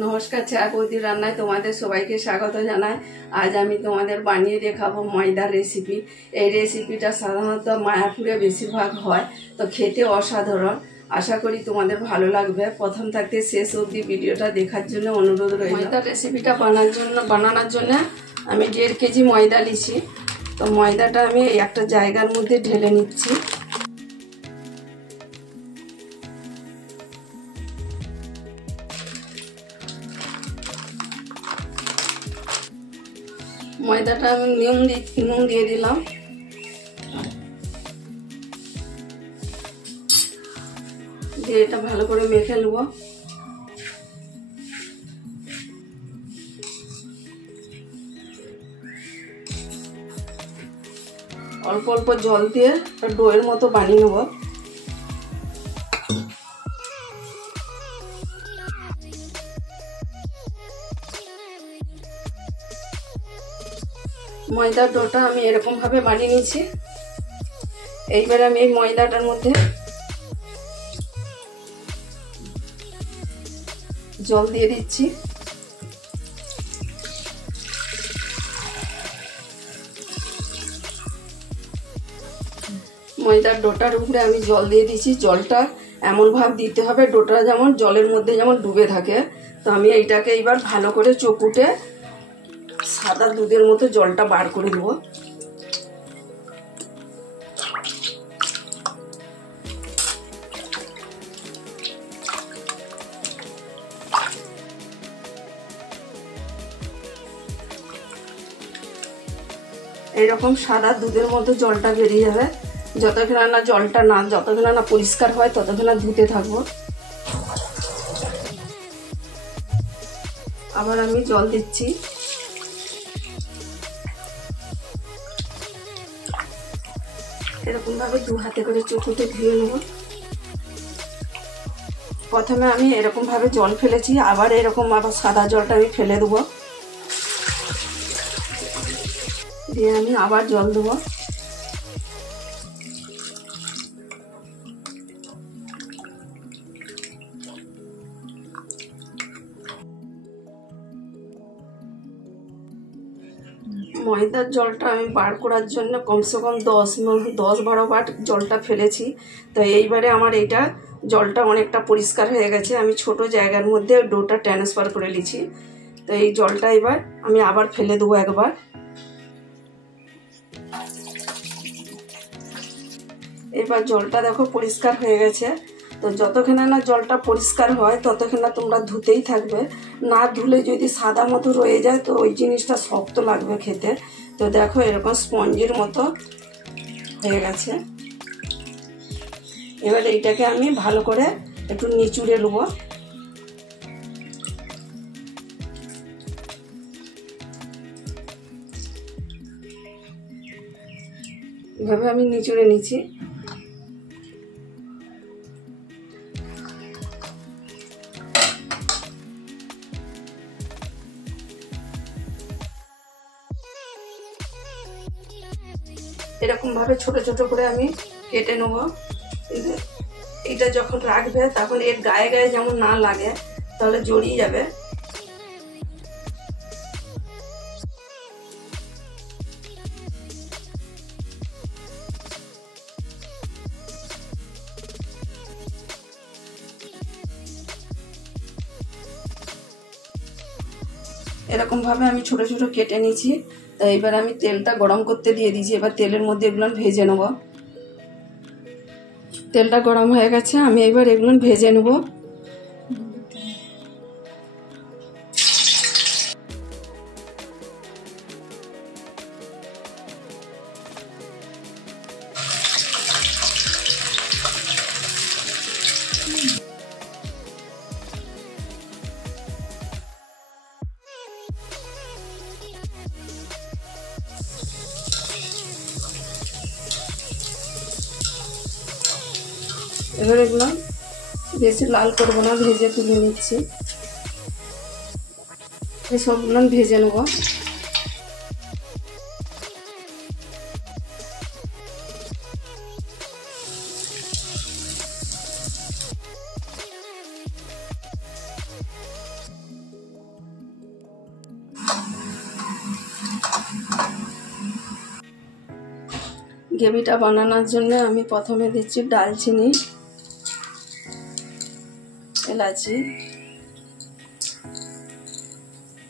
নমস্কার, চা বৌদি রান্নায় তোমাদের সবাইকে স্বাগত জানাই। আজ আমি তোমাদের বানিয়ে দেখাবো ময়দার রেসিপি। এই রেসিপিটা সাধারণত মায়াপুরে বেশিরভাগ হয়, তো খেতে অসাধারণ। আশা করি তোমাদের ভালো লাগবে। প্রথম থাকতে শেষ অবধি ভিডিওটা দেখার জন্য অনুরোধ রইল। ময়দার রেসিপিটা বানানোর জন্য আমি 1.5 কেজি ময়দা নিচ্ছি। তো ময়দাটা আমি একটা জায়গার মধ্যে ঢেলে নিচ্ছি। ময়দাটা আমি নুন দিয়ে দিলাম। দিয়ে এটা ভালো করে মেখে নেব। অল্প অল্প জল দিয়ে ডোয়ের মতো বানিয়ে নেব। ময়দার ডোটা আমি এরকম ভাবে বানিয়ে নিয়েছি। এইবার আমি এই ময়দাটার মধ্যে জল দিয়ে দিচ্ছি। ময়দার ডোটার উপরে আমি জল দিয়ে দিচ্ছি। জলটা এমন ভাব দিতে হবে ডোটা যেমন জলের মধ্যে যেমন ডুবে থাকে। তো আমি এইটাকে এবার ভালো করে চকুটে সাদা দুধের মতো জলটা বার করে দেব। এইরকম সাদা দুধের মতো জলটা বেরিয়ে যাবে। যতক্ষণ না জলটা যতক্ষণ না পরিষ্কার হয় ততক্ষণ ধুতে থাকবো। আবার আমি জল দিচ্ছি। এরকম ভাবে 2 হাতে করে চুটুটে ধুয়ে নেব। প্রথমে আমি এরকম ভাবে জল ফেলেছি, আবার এরকম আবার সাদা জলটা আমি ফেলে দেবো। দিয়ে আমি আবার জল দেবো। ময়দার জলটা আমি বার করার জন্য কমসে কম 10-12 বার জলটা ফেলেছি। তো এইবারে আমার এইটা জলটা অনেকটা পরিষ্কার হয়ে গেছে। আমি ছোট জায়গার মধ্যে ডোটা ট্রান্সফার করে নিয়েছি। তো এই জলটা এবার আমি আবার ফেলে দেবো একবার। এবার জলটা দেখো পরিষ্কার হয়ে গেছে। তো যতক্ষণ না জলটা পরিষ্কার হয় ততক্ষণ না তোমরা ধুতেই থাকবে। না ধুলে যদি সাদা মতো রয়ে যায় তো ওই জিনিসটা শক্ত লাগবে খেতে। তো দেখো এরকম স্পঞ্জের মতো হয়ে গেছে। এবার এইটাকে আমি ভালো করে একটু নিচুড়ে নেব। এভাবে আমি নিচুড়ে নিচ্ছি। এরকম ভাবে ছোট ছোট করে আমি কেটে নেব। এটা যখন রাখবে তখন এর গায়ে গায়ে যেমন না লাগে, তাহলে জড়িয়ে যাবে। এরকম ভাবে আমি ছোট ছোট কেটে নিয়েছি। তো এবার আমি তেলটা গরম করতে দিয়ে দিয়েছি। এবার তেলের মধ্যে এগুলো ভেজে নেব। তেলটা গরম হয়ে গেছে, আমি এবার এগুলো ভেজে নেব। এবার এগুলো বেশি লাল করবো না, ভেজে তুলে নিচ্ছি। সবগুলো ভেজে নেব। গ্রেভিটা বানানোর জন্য আমি প্রথমে দিচ্ছি ডালচিনি, এলাচি,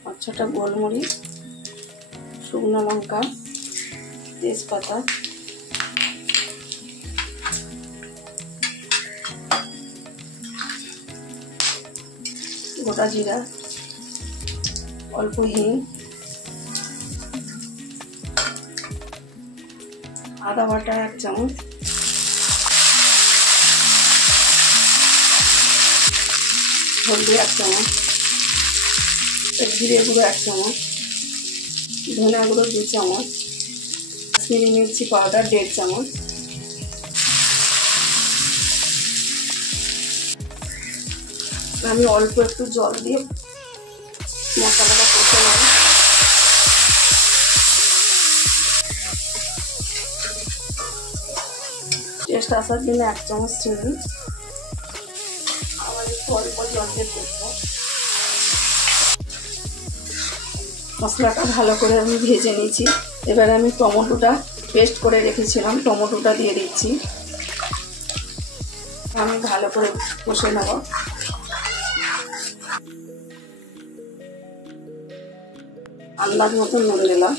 5-6টা গোলমরিচ, শুকনো লঙ্কা, তেজপাতা, গোটা জিরা, অল্প হিং, আদা বাটা 1 চামচ, হলদি 1 চামচ, জিরে গুঁড়ো 1 চামচ, ধনে গুঁড়ো 2 চামচ, কাশ্মীরি মির্চি পাউডার 1.5 চামচ, আমি অল্প একটু জল দিয়ে মশলাটা কষে নেব। টেস্ট আসার জন্য 1 চামচ চিনি, আবার একটু অল্প জল দিয়ে করবো। মশলাটা ভালো করে আমি ভেজে নিয়েছি। এবারে আমি টমেটোটা পেস্ট করে রেখেছিলাম, টমেটোটা দিয়ে দিচ্ছি। আমি ভালো করে কষে নেব। আন্দাজ মতো নুন দিলাম।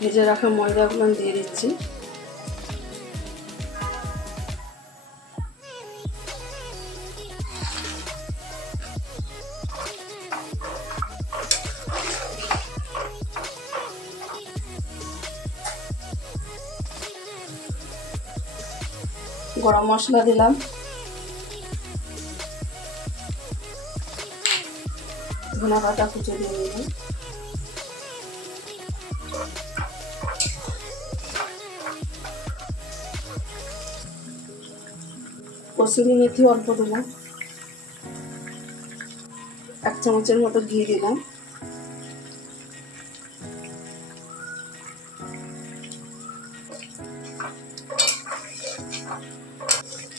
ভেজে রাখা ময়দাগুলো দিয়ে দিচ্ছি। গরম মশলা দিলাম, ধনে পাতা কুচি দিয়ে দিলাম, কসুরি মেথি অল্প দিলাম, 1 চামচের মতো ঘি দিলাম।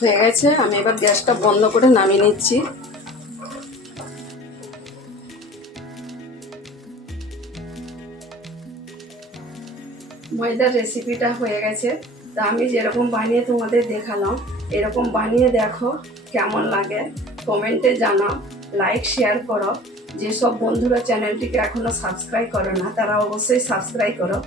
হয়ে গেছে, আমি এবার গ্যাসটা বন্ধ করে নামিয়ে নিচ্ছি। ময়দার রেসিপিটা হয়ে গেছে। তা আমি যেরকম বানিয়ে তোমাদের দেখালাম, এরকম বানিয়ে দেখো, কেমন লাগে কমেন্টে জানাও, লাইক শেয়ার করো। যেসব বন্ধুরা চ্যানেলটিকে এখনো সাবস্ক্রাইব করো না, তারা অবশ্যই সাবস্ক্রাইব করো।